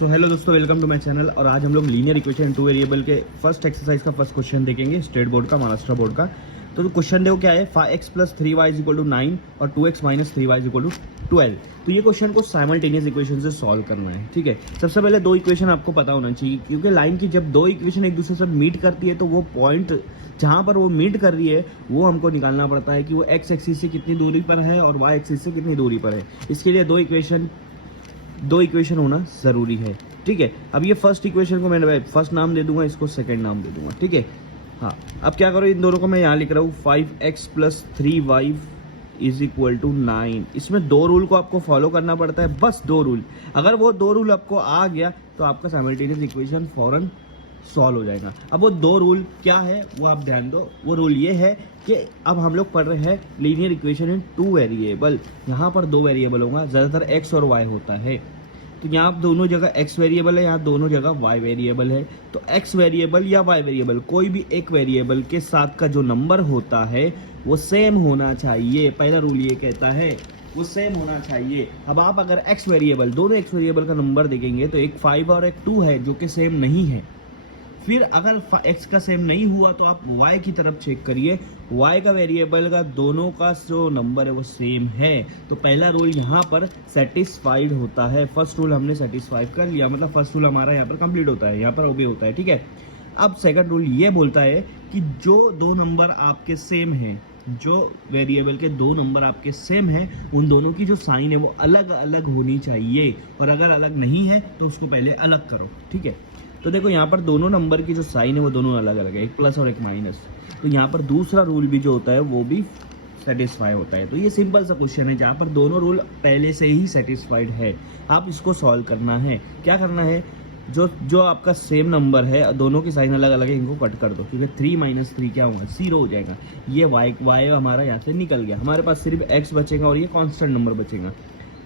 So hello दोस्तों, welcome to my channel. और आज हम लोग लीनियर इक्वेशन टू वेरिएबल के फर्स्ट एक्सरसाइज का फर्स्ट क्वेश्चन देखेंगे, स्टेट बोर्ड का, महाराष्ट्र बोर्ड का। तो क्वेश्चन देखो क्या है, 5x + 3y = 9 और 2x - 3y = 12। तो ये क्वेश्चन को साइमल्टेनियस इक्वेशन से सॉल्व करना है। ठीक है, सबसे पहले दो इक्वेशन आपको पता होना चाहिए, क्योंकि लाइन की जब दो इक्वेशन एक दूसरे से मीट करती है तो वो पॉइंट जहाँ पर वो मीट कर रही है वो हमको निकालना पड़ता है कि वो x एक्सिस से कितनी दूरी पर है और y एक्सिस से कितनी दूरी पर है। इसके लिए दो इक्वेशन होना ज़रूरी है। ठीक है, अब ये फर्स्ट इक्वेशन को मैंने फर्स्ट नाम दे दूंगा, इसको सेकंड नाम दे दूंगा। ठीक है, हाँ, अब क्या करो, इन दोनों को मैं यहाँ लिख रहा हूँ 5x + 3y = 9। इसमें दो रूल को आपको फॉलो करना पड़ता है, बस दो रूल। अगर वो दो रूल आपको आ गया तो आपका साइमल्टेनियस इक्वेशन फौरन सॉल्व हो जाएगा। अब वो दो रूल क्या है वो आप ध्यान दो। वो रूल ये है कि अब हम लोग पढ़ रहे हैं linear equation in two variable. यहाँ पर दो वेरिएबल होगा, ज़्यादातर x और y होता है। तो यहाँ दोनों जगह x वेरिएबल है, यहाँ दोनों जगह y वेरिएबल है। तो x वेरिएबल या y वेरिएबल, कोई भी एक वेरिएबल के साथ का जो नंबर होता है वो सेम होना चाहिए। पहला रूल ये कहता है वो सेम होना चाहिए। अब आप अगर x वेरिएबल, दोनों x वेरिएबल का नंबर देखेंगे तो एक 5 और एक 2 है जो कि सेम नहीं है। फिर अगर x का सेम नहीं हुआ तो आप y की तरफ चेक करिए, y का वेरिएबल का दोनों का जो नंबर है वो सेम है। तो पहला रूल यहाँ पर सेटिस्फाइड होता है। फर्स्ट रूल हमने सेटिस्फाइड कर लिया, मतलब फर्स्ट रूल हमारा यहाँ पर कंप्लीट होता है, यहाँ पर ओबे होता है। ठीक है, अब सेकंड रूल ये बोलता है कि जो दो नंबर आपके सेम हैं, जो वेरिएबल के दो नंबर आपके सेम हैं, उन दोनों की जो साइन है वो अलग अलग होनी चाहिए। और अगर अलग नहीं है तो उसको पहले अलग करो। ठीक है, तो देखो यहाँ पर दोनों नंबर की जो साइन है वो दोनों अलग अलग है, एक प्लस और एक माइनस। तो यहाँ पर दूसरा रूल भी जो होता है वो भी सेटिस्फाई होता है। तो ये सिंपल सा क्वेश्चन है जहाँ पर दोनों रूल पहले से ही सेटिस्फाइड है। आप इसको सॉल्व करना है। क्या करना है, जो आपका सेम नंबर है दोनों की साइन अलग अलग है, इनको कट कर दो, क्योंकि 3 - 3 क्या होगा, 0 हो जाएगा। ये y हमारा यहाँ से निकल गया, हमारे पास सिर्फ x बचेगा और ये कांस्टेंट नंबर बचेगा।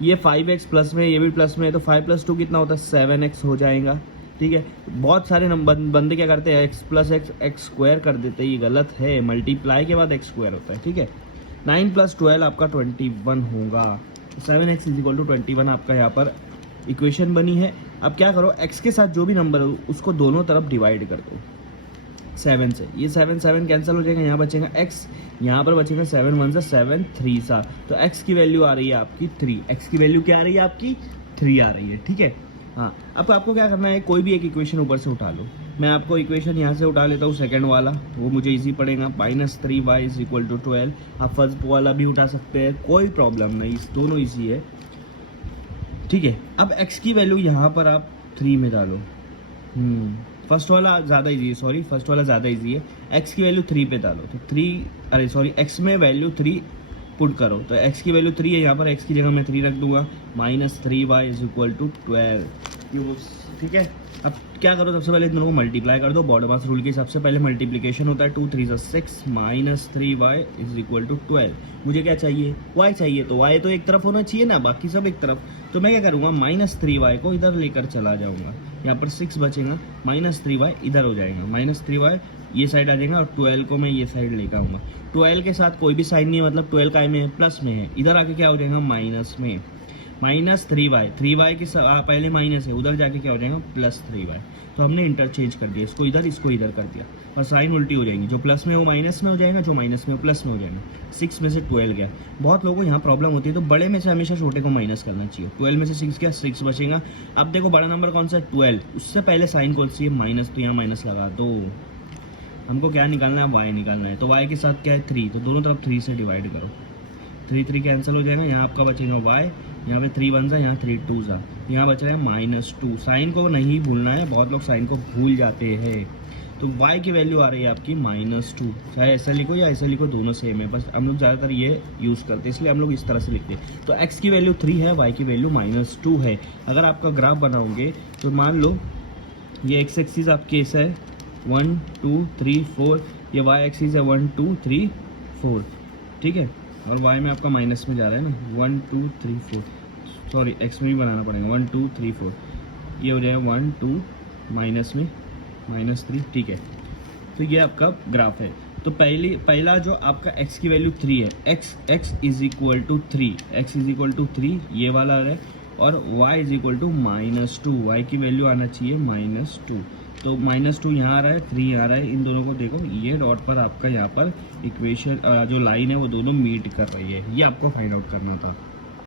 ये 5x प्लस में, ये भी प्लस में है, तो 5 + 2 कितना होता है, 7x हो जाएगा। ठीक है, बहुत सारे नंबर बंदे क्या करते हैं, x + x² कर देते हैं, ये गलत है। मल्टीप्लाई के बाद x² होता है। ठीक है, 9 + 12 आपका 21 होगा। 7x = 21 आपका यहाँ पर इक्वेशन बनी है। अब क्या करो, x के साथ जो भी नंबर हो उसको दोनों तरफ डिवाइड कर दो 7 से। ये 7 कैंसिल हो जाएगा, यहाँ बचेगा x, यहाँ पर बचेगा 7 × 1 = 7, 3 सा। तो x की वैल्यू आ रही है आपकी 3। x की वैल्यू क्या आ रही है आपकी, 3 आ रही है। ठीक है, हाँ, अब आपको क्या करना है, कोई भी एक इक्वेशन ऊपर से उठा लो। मैं आपको इक्वेशन यहाँ से उठा लेता हूँ, सेकंड वाला, वो मुझे इजी पड़ेगा, -3y = 12। आप फर्स्ट वाला भी उठा सकते हैं, कोई प्रॉब्लम नहीं, दोनों इजी है। ठीक है, अब x की वैल्यू यहाँ पर आप 3 में डालो। फर्स्ट वाला ज़्यादा इजी है, सॉरी, फर्स्ट वाला ज़्यादा इजी है। x की वैल्यू 3 पे डालो तो x में वैल्यू 3 पुट करो, तो x की वैल्यू 3 है, यहाँ पर x की जगह मैं 3 रख दूंगा। -3y = 12। ठीक है, अब क्या करो, सबसे पहले इन दोनों को मल्टीप्लाई कर दो। बॉडमास रूल के हिसाब से पहले मल्टीप्लिकेशन होता है, 2 × 3 = 6, -3y = 12। मुझे क्या चाहिए, y चाहिए, तो y तो एक तरफ होना चाहिए ना, बाकी सब एक तरफ। तो मैं क्या करूँगा, -3y को इधर लेकर चला जाऊँगा, यहाँ पर 6 बचेगा, -3y इधर हो जाएगा, -3y ये साइड आ जाएगा और 12 को मैं ये साइड लेकर आऊँगा। 12 के साथ कोई भी साइन नहीं है, मतलब 12 काय में है, प्लस में है, इधर आके क्या हो जाएगा, माइनस में। -3y के पहले माइनस है, उधर जाके क्या हो जाएगा, +3y। तो हमने इंटरचेंज कर दिया, इसको इधर कर दिया, और साइन उल्टी हो जाएंगी। जो प्लस में वो माइनस में हो जाएगा, जो माइनस में वो प्लस में हो जाएगा। 6 में से 12 गया। बहुत लोगों को यहाँ प्रॉब्लम होती है, तो बड़े में से हमेशा छोटे को माइनस करना चाहिए। 12 में से 6 गया, 6 बचेगा। अब देखो बड़ा नंबर कौन सा है, 12, उससे पहले साइन कौन सी है, माइनस, तो यहाँ माइनस लगा दो। हमको क्या निकालना है, y निकालना है। तो y के साथ क्या है, 3, तो दोनों तरफ 3 से डिवाइड करो। 3 कैंसिल हो जाएगा, यहाँ आपका बचेगा y, यहाँ पे 3 1 सा, यहाँ 3 2 सा, यहाँ बच रहा है -2। साइन को नहीं भूलना है, बहुत लोग साइन को भूल जाते हैं। तो y की वैल्यू आ रही है आपकी -2। चाहे ऐसा लिखो या ऐसा लिखो, दोनों सेम है, बस हम लोग ज़्यादातर ये यूज़ करते हैं, इसलिए हम लोग इस तरह से लिखते हैं। तो x की वैल्यू 3 है, y की वैल्यू -2 है। अगर आपका ग्राफ बनाओगे तो मान लो ये x एक्सिस आपकी ऐसा है 1 2 3 4, ये y एक्सिस है 1 2 3 4। ठीक है, और y में आपका माइनस में जा रहा है ना, 1 2 3 4, सॉरी x में भी बनाना पड़ेगा, 1 2 3 4, ये हो जाएगा 1 2 माइनस में -3। ठीक है, तो ये आपका ग्राफ है। तो पहला जो आपका x की वैल्यू 3 है, x = 3, x = 3 ये वाला है, और y is equal to -2, y की वैल्यू आना चाहिए -2, तो -2 यहाँ आ रहा है, 3 यहाँ आ रहा है, इन दोनों को देखो ये डॉट पर आपका यहाँ पर इक्वेशन जो लाइन है वो दोनों मीट कर रही है, ये आपको फाइंड आउट करना था।